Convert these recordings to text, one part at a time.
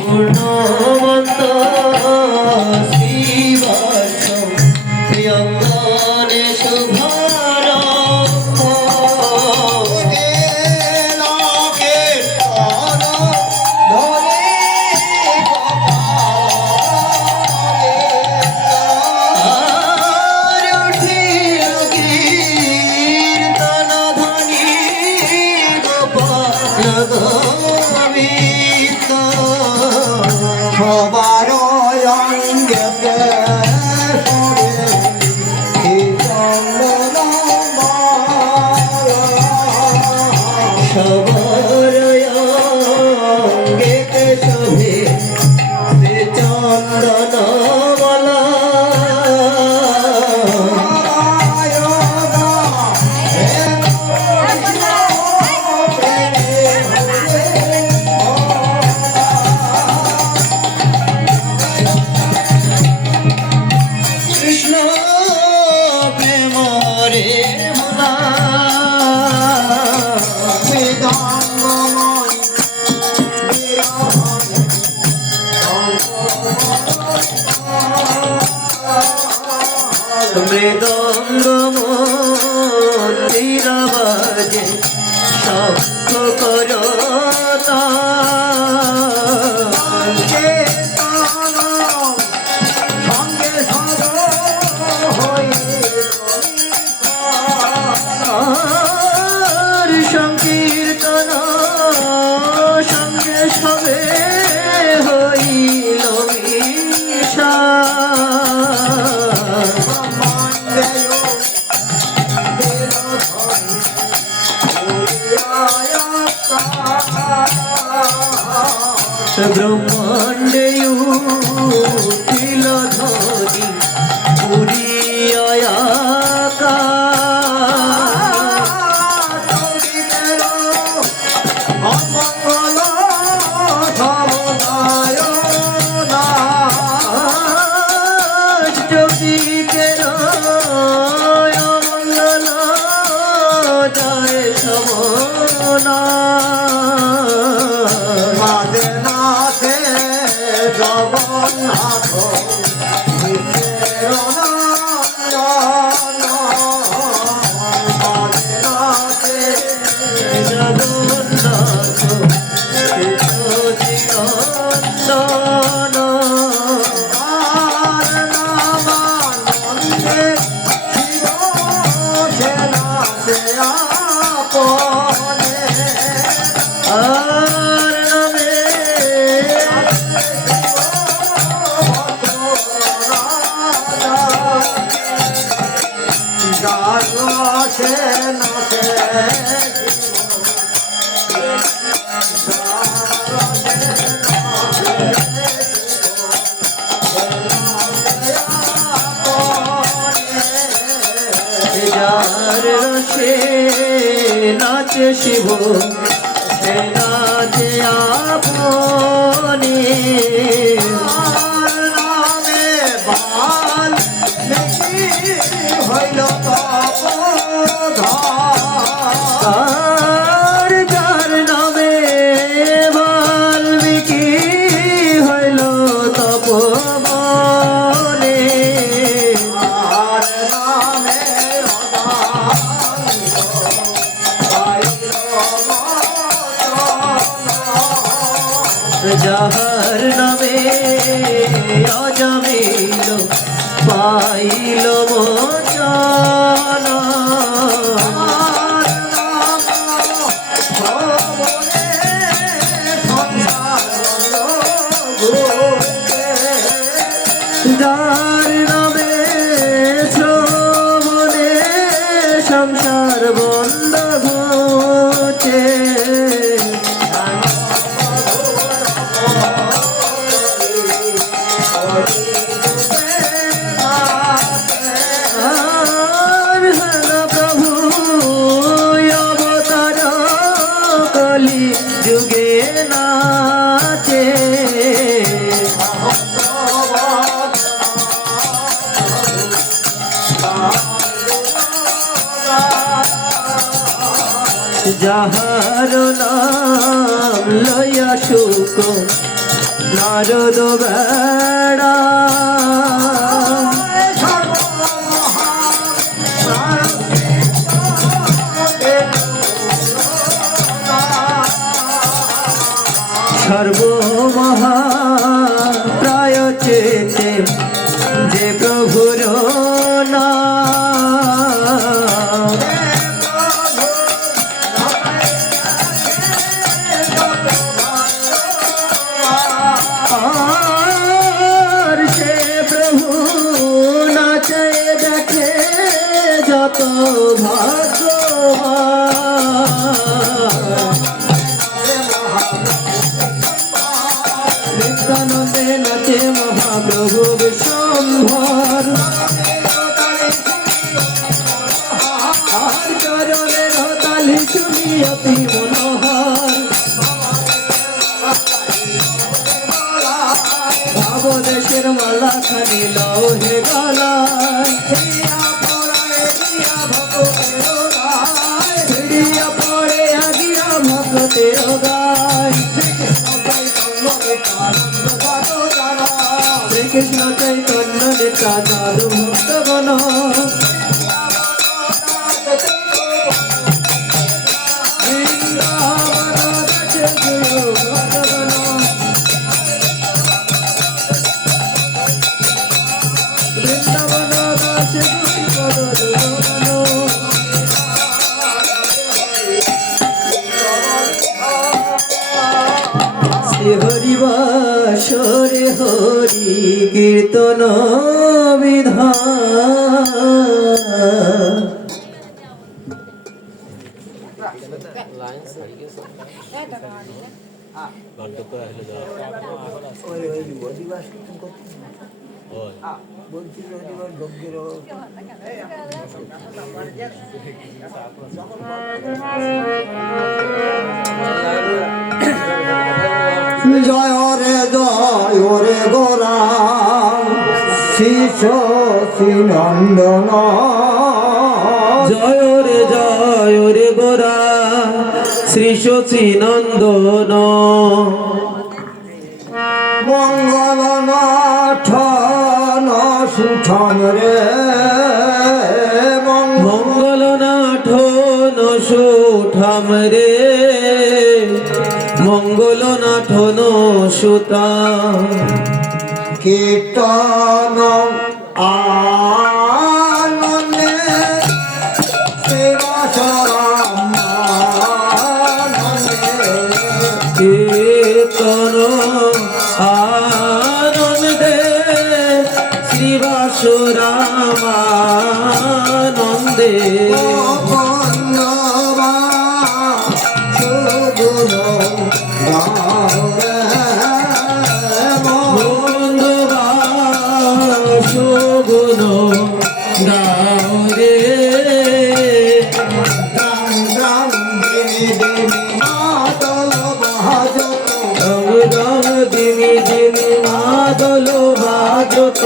পূর্ণমন্ত শ্রীবাস প্রিয়ঙ্গনে শুভারম্ভ সবার অঙ্গে সবার অঙ্গে শোভে চন্দন মালা কৃষ্ণ প্রেম রে ভোলা মৃদঙ্গ মন্দির বাজে শব্দ করতা আর সংকীর্তন সঙ্গে সবে হইল মিশা ব্রহ্মাণ্ডে উঠিল ধ্বনি পুরিয়াকা জ্যোতিকের অমঙ্গল জয় সমনা জগন্নাথ যার রসে নাচে শিব সে নাচে আপনে নামে বাল হইল আর যার নামে বাল্মীকি হইল তপবনে যাহার নামে অজমিল পাইল মোচন যার নামে শ্রবণে সংসার বন্ধ ঘোচে প্রভু অবতার কলি যুগে নাচে যাহার নাম লইয়া সুখ নারদ বেড়া সর্বমহা প্রায় চেতে যে প্রভুর নাম আর সে প্রভু নাচে দেখে যত ভাগ্যবান নিত্যানন্দে নাচে মহাপ্রভু বিশ্বম্ভর আর চরণের তালি শুনি অতি মনোহর ভাবদেশের মালা খানি লও হে গলায় ছিড়িয়া পড়ে আগিয়া ভক্তের গায় শ্রীকৃষ্ণ চৈতন্য নিত্যাচার ভক্তগণ বৃন্দাবন দাসে গুরু ভক্তগণ বৃন্দাবন দাসে গুরু ভক্তগণ শ্রী হরিবাসরে হরি কীর্তন বিধান জয় রে গোরা শিষ্য শ্রীনন্দন জয় রে গোরা শ্রী শচী নন্দন মঙ্গল নাথ সুঠন রে মঙ্গল নাথ নসুঠাম রে মঙ্গল নাথ নসুতাম কীর্তন আনন্দে কীর্তন আনন্দে শ্রীবাস রামানন্দে সুগুণ গাও রে দিমি দিমি মাদল বাজত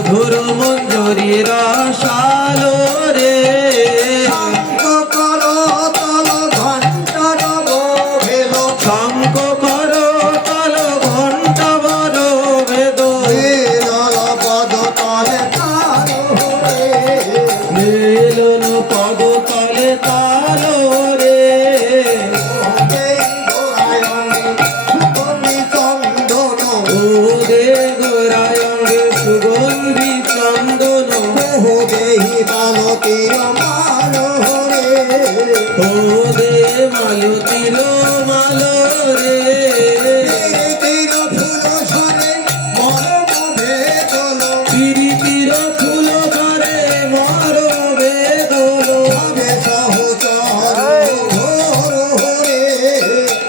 মধুর মঞ্জরি রাসালো রে শঙ্খ কর তল ঘণ্টা বড় বেদ মিলন পদ তলে তাল রে ও দে গোরায়ঙ্গে সুগন্ধি চন্দন ও দে মালতির মাল রে পিরিতির ফুল ধরে মর বেদল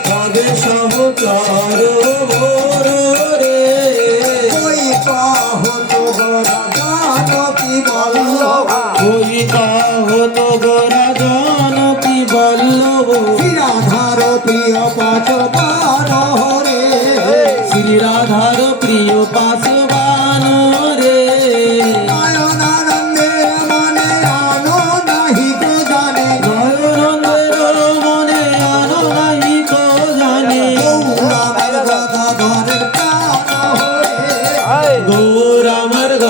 তবে সহচর ভোর রে ওই কাহত গোরা জানকী বল্লভ রাধার প্রিয় পাচবান রে শ্রী রাধার প্রিয় পাশবান রে নয়নানন্দে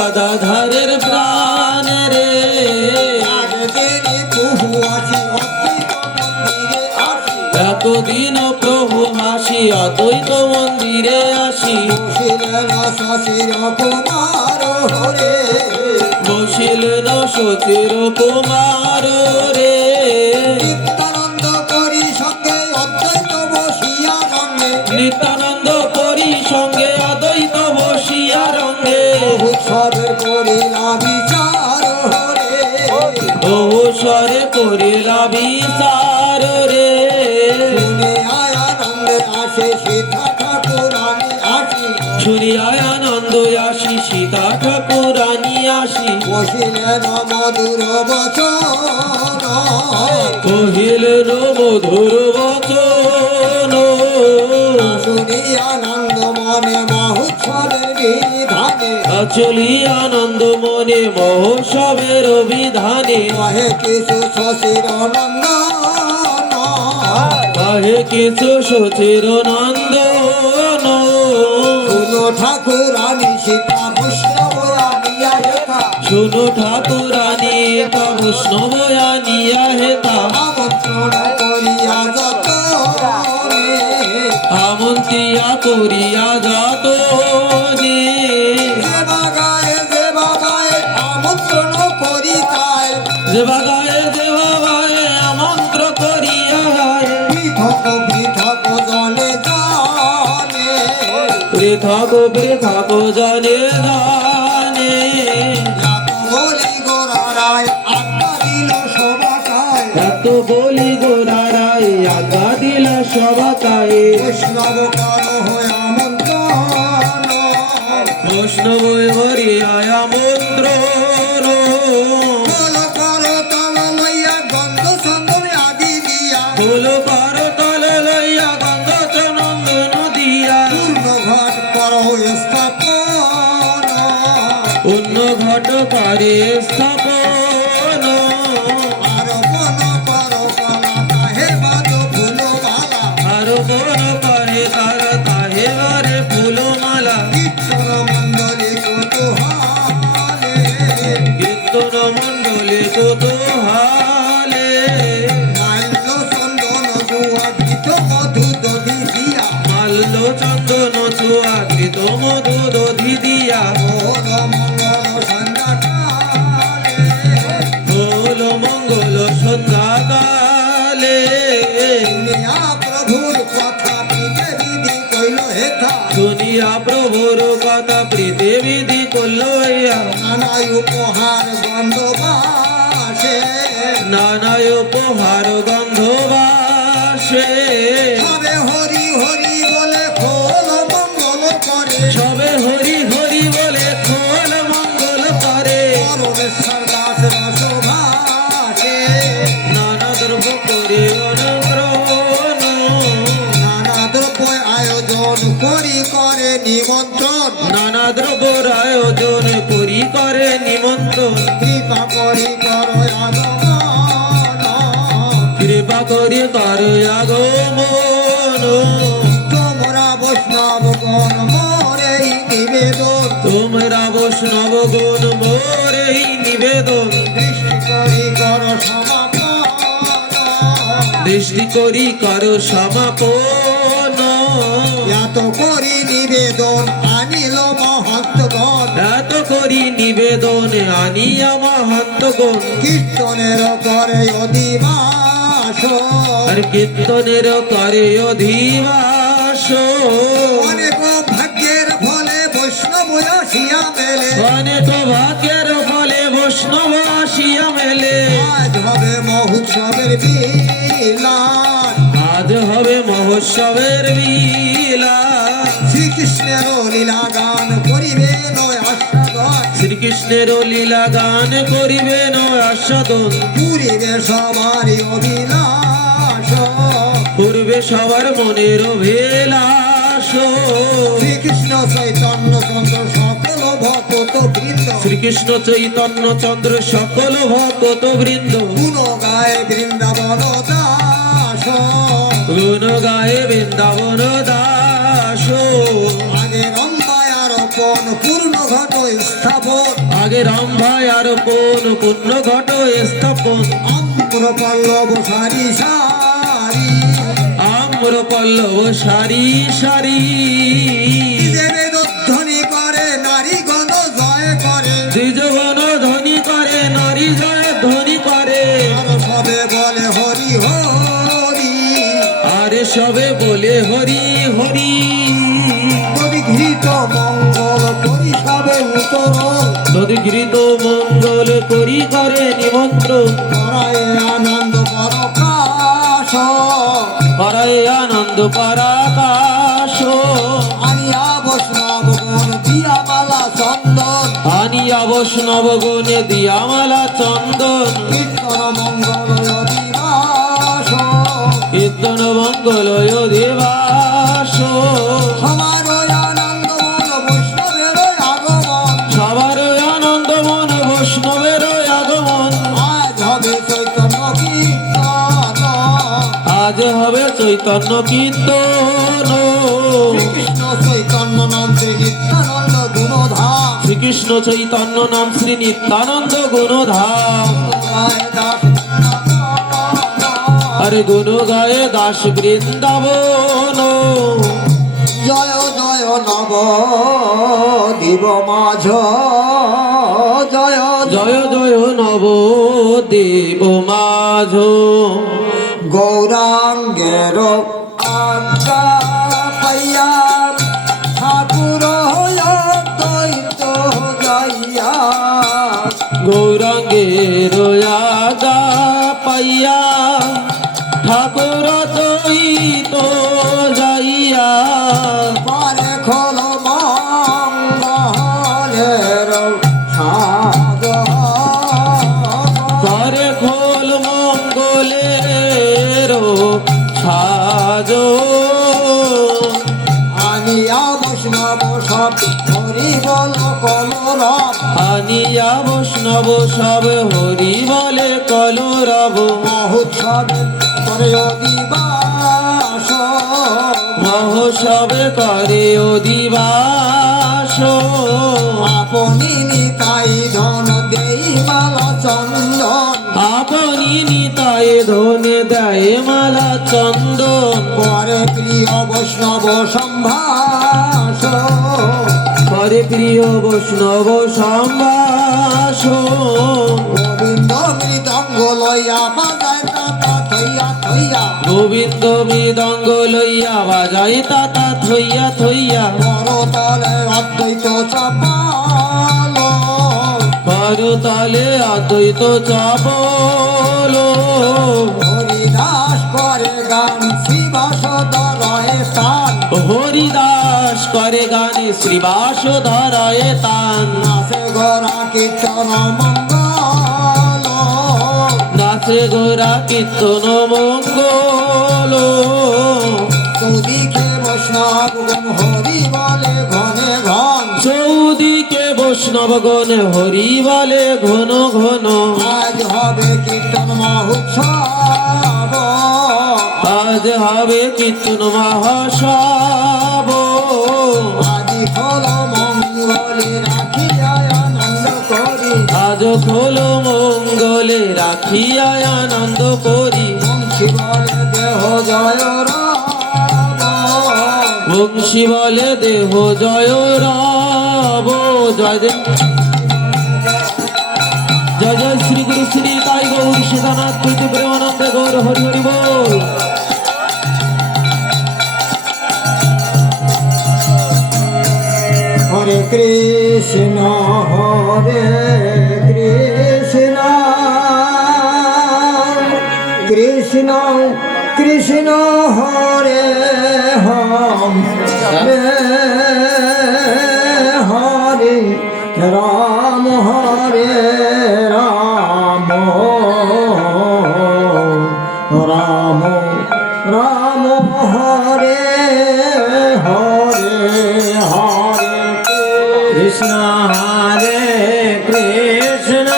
গাদাধারের প্রাণ রে আগে তিনি প্রভু আসি অদ্বৈত মন্দিরে আসি এতদিন প্রভু হাসি অদ্বৈত মন্দিরে আসি বসিলেন শশীর কুমার হরে বসিলেন সচির কুমার রে নিত্যানন্দ করি সঙ্গে অদ্বৈত বসিয়া রঙ্গে নিত্যানন্দ করি সঙ্গে অদ্বৈত বসিয়া রঙ্গে উৎসবের করিলা বিচার হরে বহু স্বরে করিলা বিচার রে শুনে আয়ানন্দে আসে সীতা ঠাকুরানী আসি শুনিয়ায় আনন্দ আসি সীতা ঠাকুরানী আসি বসিলেন মধুর বচন কহিলেন মধুর বচন শুনি আনন্দ মনে মহোৎসবের বিধানে চলি আনন্দ মনে মহোৎসবের বিধানে কহে কিছু শশীর নন্দন কাহে কিছু সচির নন্দন শুনো ঠাকুরানী সীতা বৈষ্ণব আনিয়া হেথা শুনো ঠাকুরানী তা বৈষ্ণব আনিয়া হেতা আমন্ত্রণ করিয়া যত আমন্ত্রিয়া করিয়া যত যে বাগায় আমন্ত্রণ করি তাই যে বাবায় আমন্ত্র করিয়া পৃথক পৃথক জলে জানে পৃথক পৃথক জনে জানে বলি গোরারায় আজ্ঞা দিল সবাকায় এত বলি গোরারাই আজ্ঞা দিল সবাকায়ে বৈষ্ণব কর হয়ে আমন্ত্রণ বৈষ্ণব হরিয়ায় আমন্ত্রণ বল কর তল লইয়া গন্ধ চন্দন আদি দিয়া ফুল কর তল লইয়া গন্ধ চন্দন দিয়া পূর্ণ ঘট কর স্থাপন অন্য ঘট করে স্থাপন আর বন কর কলা তাহে বাদ ফুল মালা আর কোন করে তার তাহে বারে ফুলমালা কীর্তন মণ্ডলী কুতুহালে কীর্তন মণ্ডলে কত হালে মাল্য চন্দন জুয়া গীত মধু দধি দিয়া মাল্য চন্দন চুয়া কৃত মধু দধি দিয়া ওর মঙ্গল সন্ধ্যাকালে ফুল মঙ্গল সন্ধ্যাকালে শুনিয়া প্রভুর কথা পিতে বিধি কইল হেথা শুনিয়া প্রভুর কথা প্রীতি বিধি করলইয়া নানাই উপহার গন্ধ বাসে নানায় উপহার গন্ধ বাসে সবে হরি হরি বলে খোল মঙ্গল করে সবে হরি হরি বলে খোল মঙ্গল করে পরমেশ্বর দাস রসভাসে নানা দ্রব্য করে অনুগ্রহণ নানা দ্রব্য আয়োজন করি করে নিমন্ত্রণ নানা দ্রব্যর আয়োজন করি করে নিমন্ত্রণ কৃপা করি কর আগমন কৃপা করি কর আগমন তোমরা বৈষ্ণব গণ মোরে নিবেদন তোমরা বৈষ্ণব গুণ মোরে নিবেদন দৃষ্টি করি কর সমাপন দৃষ্টি করি কর সমাপন এত করি নিবেদন আনিল মহন্তগণ এত করি নিবেদন আনিয়া মহন্তগণ কীর্তনের করে অধিবাস আর কীর্তনের করে অধিবাস অনেক ভাগ্যের ফলে বৈষ্ণব আসিয়া মেলে অনেক ভাগ্যের ফলে বৈষ্ণব আসিয়া মেলে আজ হবে মহোৎসবের বিলাস আজ হবে মহোৎসবের লীলা শ্রীকৃষ্ণের লীলা গান করিবেন আস্বাদন শ্রীকৃষ্ণের লীলা গান করিবেন আস্বাদন পুরিবে সবারই অভিলাষ পূর্বে সবার মনের অভিলাষ শ্রীকৃষ্ণ চৈতন্য চন্দ্র সকল ভক্ত বৃন্দ শ্রীকৃষ্ণ চৈতন্য চন্দ্র সকল ভক্ত বৃন্দ গুণ গায়ে বৃন্দাবন দাস গুণ গায়ে বৃন্দাবন দাস আগে রম্বায়ার কোন পূর্ণ ঘট স্থাপন আগে রম্ভায় আরোপণ পূর্ণ ঘট স্থাপন আম্র পল্লব সারি সারি আম্র পল্লব সারি সারি দেবের ধ্বনি করে নারীগণ জয় করে দ্বিজগণ ধ্বনি করে নারী জয় ধ্বনি করে আর সবে বলে হরি হরি আরে সবে বলে হরি হরি যদি ঘৃত মঙ্গল করি সবে উত্তরণ যদি গৃত মঙ্গল করি করে নিমন্ত্রণ করায় আনন্দ পরকাশ পরায় আনন্দ পরাকাশ আনিয়া বৈষ্ণব গণ দিয়া মালা চন্দন আনিয়া বৈষ্ণব গুণে দিয়ামালা চন্দন কীর্তন মঙ্গল দিবাস কীর্তন মঙ্গলয় দেবাস সমার আনন্দ মন বৈষ্ণবের আগমন সবার আনন্দ মন বৈষ্ণবের আগমন আজ হবে চৈতন্য কীর্তন আজ হবে চৈতন্য কীর্তন কৃষ্ণ চৈতন্য নাম শ্রী নিত্যানন্দ গুণধাম শ্রীকৃষ্ণ চৈতন্য নাম শ্রী নিত্যানন্দ গুণধাম রায় দাস আরে গুণ গায়ে দাস বৃন্দাবন জয় জয় নব দিব মাঝ জয় জয় জয় নব দেব মাঝ গৌরাঙ্গের আজ্ঞা পাইয়া ঠাকুর দৈত যাইয়া গৌরাঙ্গের আগা পাইয়া ঠাকুর চৈত যাইয়া পারে খোল মঙ্গলের সাগর পরে খোল মঙ্গলের সাজ আনিয়া বৈষ্ণব সব হরি বল কলরব আনিয়া বৈষ্ণব সব হরি বলে কলরব মহোৎসবে করে দিবাস মহোৎসবে করে অধিবাস আপনি নিতাই ধন দেই মালা চন্দন আপনি নিতায় ধনে দেয় মালা চন্দন করে প্রিয় বৈষ্ণব সম্ভাষ করে প্রিয় বৈষ্ণব সম্ভাষ গোবিন্দ মৃদঙ্গ লইয়া বাজায় তাতা থইয়া থইয়া গোবিন্দ মৃদঙ্গ লইয়া বাজাই তাতা থইয়া থইয়া করতলে অদ্বৈত চপাল করতলে অদ্বৈত চপল হরিদাস করে গান শিবাস ধরয়ে স্থান হরিদাস করে গানে শ্রীবাস ধরায় তান নাচে গোরা কীর্তন মঙ্গল নাচে গোরা কীর্তন মঙ্গল চৌদিকে বৈষ্ণব গুণ হরি বলে ঘনে ঘন চৌদিকে বৈষ্ণবগণ হরি বলে ঘন ঘন আজ হবে কীর্তন মহোৎসব আজ হবে কীর্তন মহাসব আদি খোল মঙ্গলে রাখিয়া আনন্দ করি আজ খোল মঙ্গলে রাখিয়া আনন্দ করি বংশী বলে দেহ জয় রাম বংশী বলে দেহ জয় রব জয় দেব জয় জয় শ্রী গুরু শ্রী তাই গৌর সীতানাথ প্রীতি প্রেমানন্দে গৌর হরি হরি বল হরে কৃষ্ণ কৃষ্ণ কৃষ্ণ হরে হরে হরে রাম হরে রাম রাম রাম হরে হরে হরে কৃষ্ণ হরে কৃষ্ণ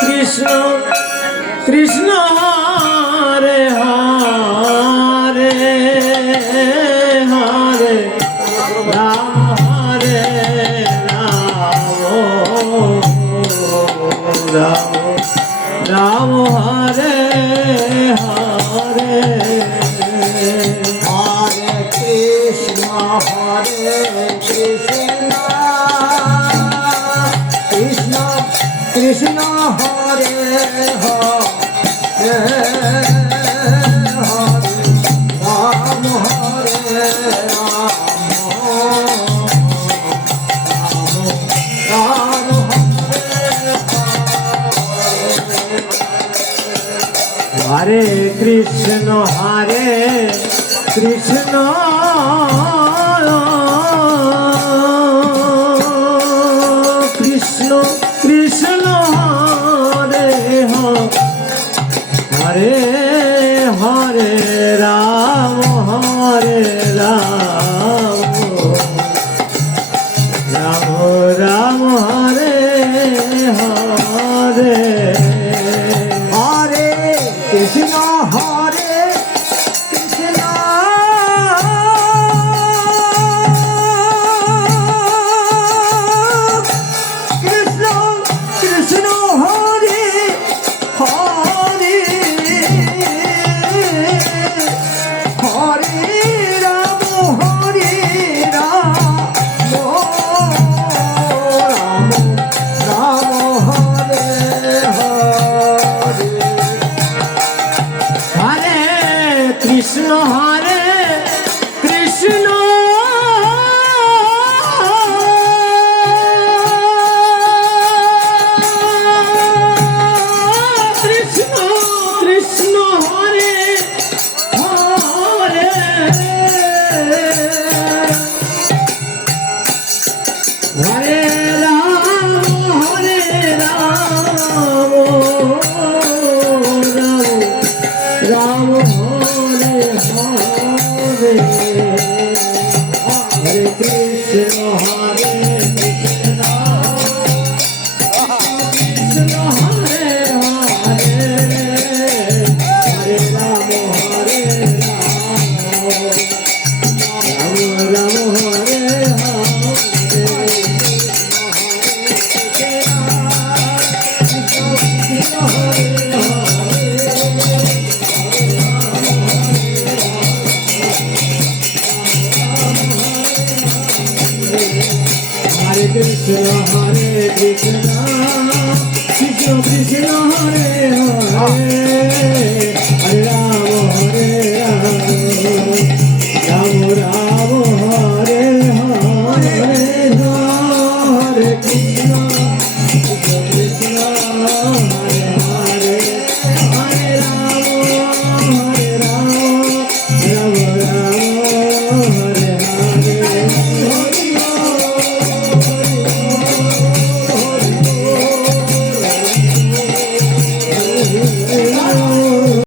কৃষ্ণ কৃষ্ণ হরে হরে হরে রাম কৃষ্ণ হরে হরে রাম হরে রাম রাম হরে কৃষ্ণ কৃষ্ণ কৃষ্ণ হরে হরে হরে রাম রাম রাম হরে হরে হরে কৃষ্ণ হরে কৃষ্ণ কৃষ্ণ কৃষ্ণ হরে হরে হরে রাম রাম রাম হরে হরে হরে কৃষ্ণ হরে কৃষ্ণ কৃষ্ণ কৃষ্ণ হরে হরে হরে রাম রাম হরে হরে হরে কৃষ্ণ হরে কৃষ্ণ কৃষ্ণ হরে হরে হরে রাম রাম হরে Hare Krishna, Hare Krishna, Krishna Krishna, Hare Hare, Hare Rama, Hare Rama.